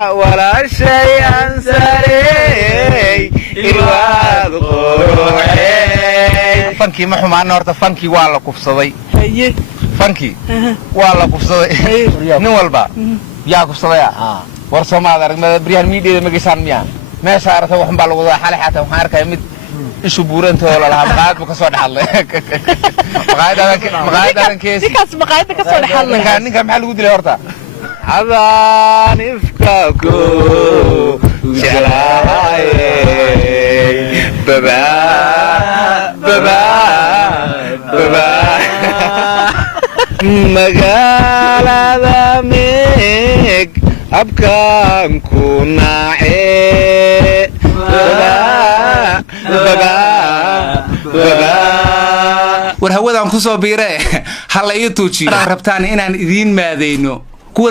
ولا شيء أنساني الواد قروحي فانكي ما حمان هورتا فانكي والا كفصدي فانكي والا كفصدي نوال با يا كفصدي ورسوما هذا بريان ميديا مجلسان مياه ما صارت هو حنبال وضع حالي حتى وحارك يمد إيش بورن تقول لها مقعد بكسر حله مقعد أنا كيس ديكاس مقعد بكسر حله نكمل محل ودي لهورتا هذا نفككو شلاي بابا بابا بابا مقال هذا ميك أبكام كناعي بابا بابا بابا war hawadaan ku soo biire hal ay tuujiyo rabtaan inaan idin maadeyno kuwa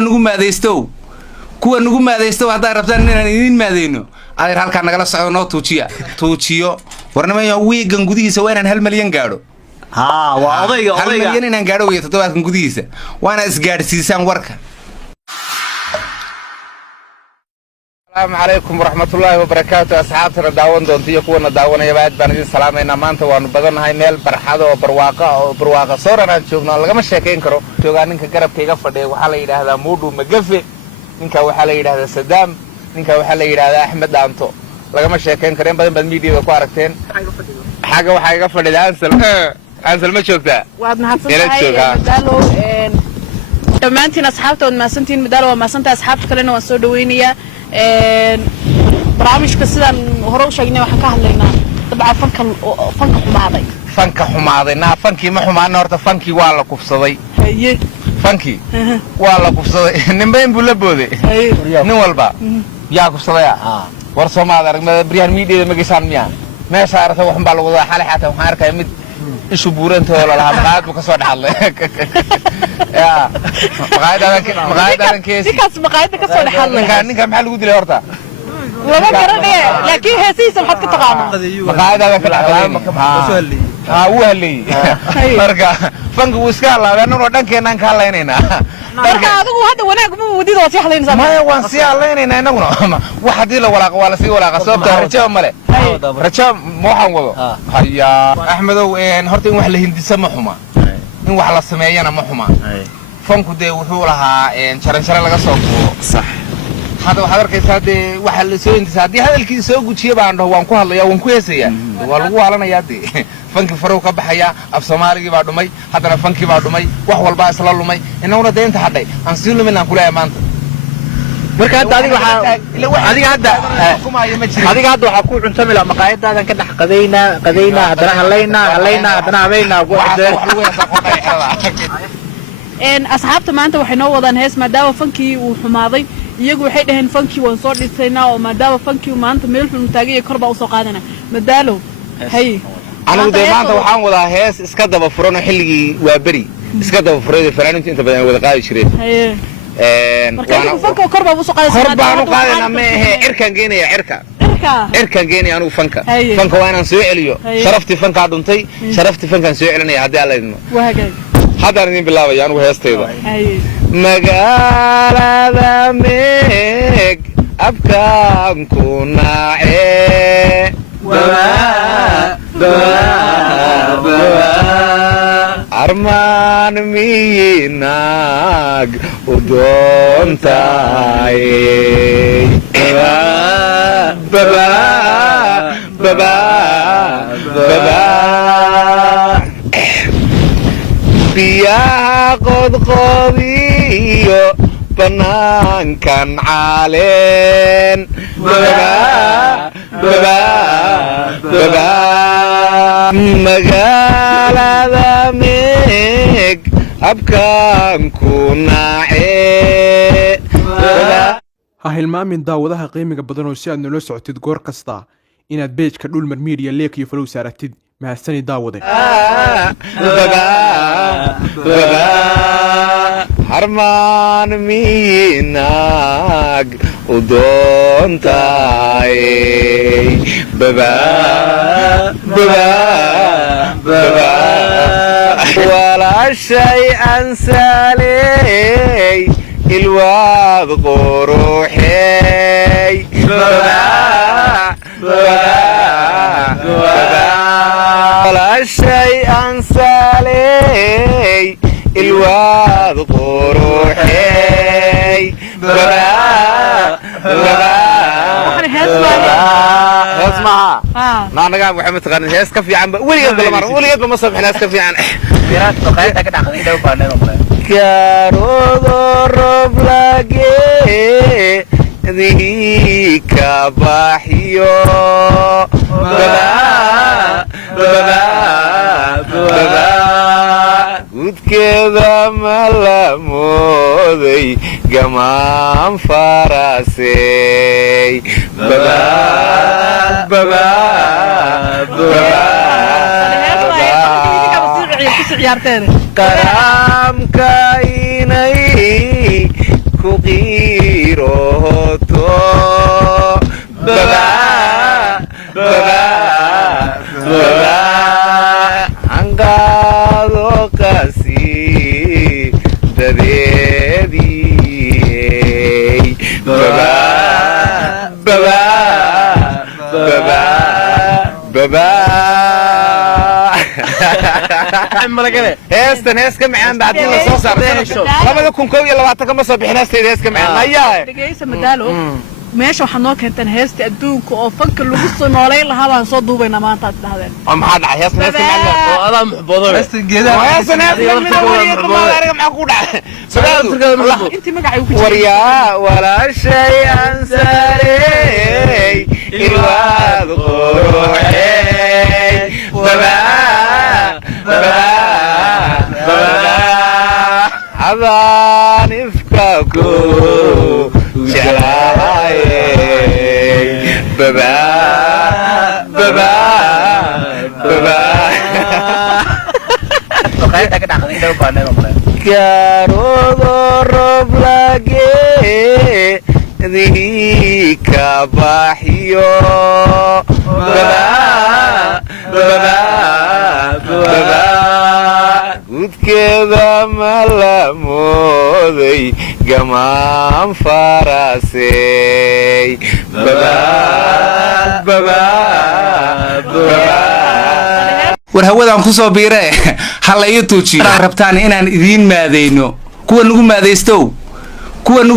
nagu maadeysto hadaa rabtaan inaan idin maadeyno adeer halka nagala socdo noo tuujiyo warnamaya weegan gudihiisa waa inaan 1 milyan gaadho waa odayga 1 milyan inaan gaadho weey toddobaadkan gudihiisa waana isgaadhsiisaan warka. السلام عليكم ورحمة الله وبركاته أصحابنا داون دونتي كونا داون يا بعد بنجي سلامنا مانتا وانو بدن هاي ميل برحادة وبرواقة صورنا نشوفنا لقى مش شاكين كرو شوغان نك قرب كيغا فدي وحالا يرى هذا مودو مقفي نك وحالا يرى هذا سدام نك وحالا يرى هذا أحمد دانتو لقى مش شاكين كريم بدن ميديا وكواركتين حاجة وحاجة فدي أنسل ما شوكتا وادنا مدالو دمانتين أصحابته وماسنتين مدالو وماسنتا أصحابته كلنا وانسو دوينيا برامج كسيدان هروب شاقني waxaan ka hadlaynaa dabca fanka xumaaday fanki ma xumaana horta fanki waa la kufsaday fanki waa la kufsaday ninbeen buu la booday nin walba yaa kufsaday war Soomaaliya aragmada Brian Media magaysan miyaa ma saarta waxan baa lagu wadaa xalay xataa waxaan arkay mid ishu buuran toola laha maqaad buu ka soo dhaxlay ya maqaad kees dikaas maqaad ka soo dhaxlay ninka maxaa lagu dilay horta lama garanay laakiin heesiisa waxaad ka taqaano maqaad ka dhaxlay wuu halay marka fanku iska laabano dhankeenan ka halaynayna marka adigu hadda wanaag ma wadid oo si halaynaysa ma waan si halaynayna inaguna wax hadii la walaaqo wala si walaaqa sababta rajo male rajo ma waxaan wado haya axmedow horta in wax la hindisa ma xuma in wax la sameeyana ma xuma fanku de wuxuu lahaa jaran laga soo kuulo sax hada waxa arkaysaa de waxa la soo hindisa hadii hadalkiisa soo gujiyo baan dhaho waan ku hadlayaa waan ku heesaya waa lagu waalanayaa de fanki farow ka baxaya af Soomaaliga baa dhumay hadana fanki baa dhumay wax walba isla lumay inaguna deenta hadhay aan si lumin aan kula maanta marka hadda adiga waxa ku cuntamila maqaayadaadan ka dhax qadayna hadana halayna hadana habayna asxaabta maanta waxay noo wadaan hees maadaama fankii uu xumaaday iyagu waxay dhaheen fankii waan soo dhisaynaa oo maadaama fankii maanta meel xun taagay kor baa u soo qaadana madaalo hay anigu de maanta waxaan wadaa hees iska daba furan xilligii waa bari iska daba furay fanaaniinta inta badan wada qaadi jireen marka fanka kor baa u soo qaadaysaa kor baan u qaadayna ma aha cirkan geenaya anigu fanka waa inaan soo celiyo sharaftii fanka dhuntay sharaftii fankan soo celinaya hadii alla idmo haddaan idin bilaabaya anigu heestayda magaalada meeg abkaan ku naace armaan miinaag u doontaay biyaha qodqodiyo banaankan caaleen magaalada meeg abkaan ku naace ha hilmaamin daawadaha qiimiga badan oo si aad nala socotid goor kasta inaad beejka dhulmar media leek iyo follow saaratid mahadsanid daawade harmaan miinaag u doontaay walaashay ansaaley ilwaad quruxee waxaan hees hees maaha ah naanaga waxay mataqaanaa hees ka fiican ba weligeed ma soo bixin hees ka fiican inaad maqaayadda ka dhacday dhow baaneed oo kale karoodo rob lage dika baxyo gudkeeda malamooday gamaan farasey qaramka inay ku qiiroto anqaado qasi dadeedii heestan hees ka macaan baa haddii la soo saaro 2021 kama soo bixin heesteeda hees ka macaan mayaa dhageysa madaalo meesha waxaa noo keenteen heesta adduunka oo fanka lagu soo nooleyn lahaa baan soo duubaynaa maanta aad dhahdeen maxaa dhacay heestan hees ka macaan oo adaa muxboodo heestan hees maxaa ku dhacay intii magacay ku waryaa walaashay ansarey ilwaad quruxey adaan ifka ku jelaayey maqaayadda ka dhacday dhow baaneed oo kale karoodo rob lage dika baxyo gudkeeda malamooday gamaan farasey war hawadaan ku soo biire halla ii tuujiyo haddaad rabtaan inaan idiin maadayno kuwa nugu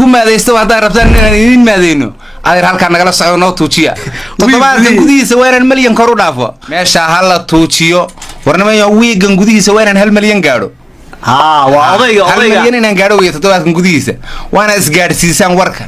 maadaystow haddaad rabtaan inaan idiin maadayno adeer halkaa nagala socdo noo tuujiya toddobaadkan gudihiisa waa inaan milyan kor u dhaafo meesha hala tuujiyo warnamayo wiigan gudihiisa waa inaan 1 milyan gaadho waa odayga 1 milyan inaan gaadho wey toddobaadkan gudihiisa waana isgaadhsiisaan warka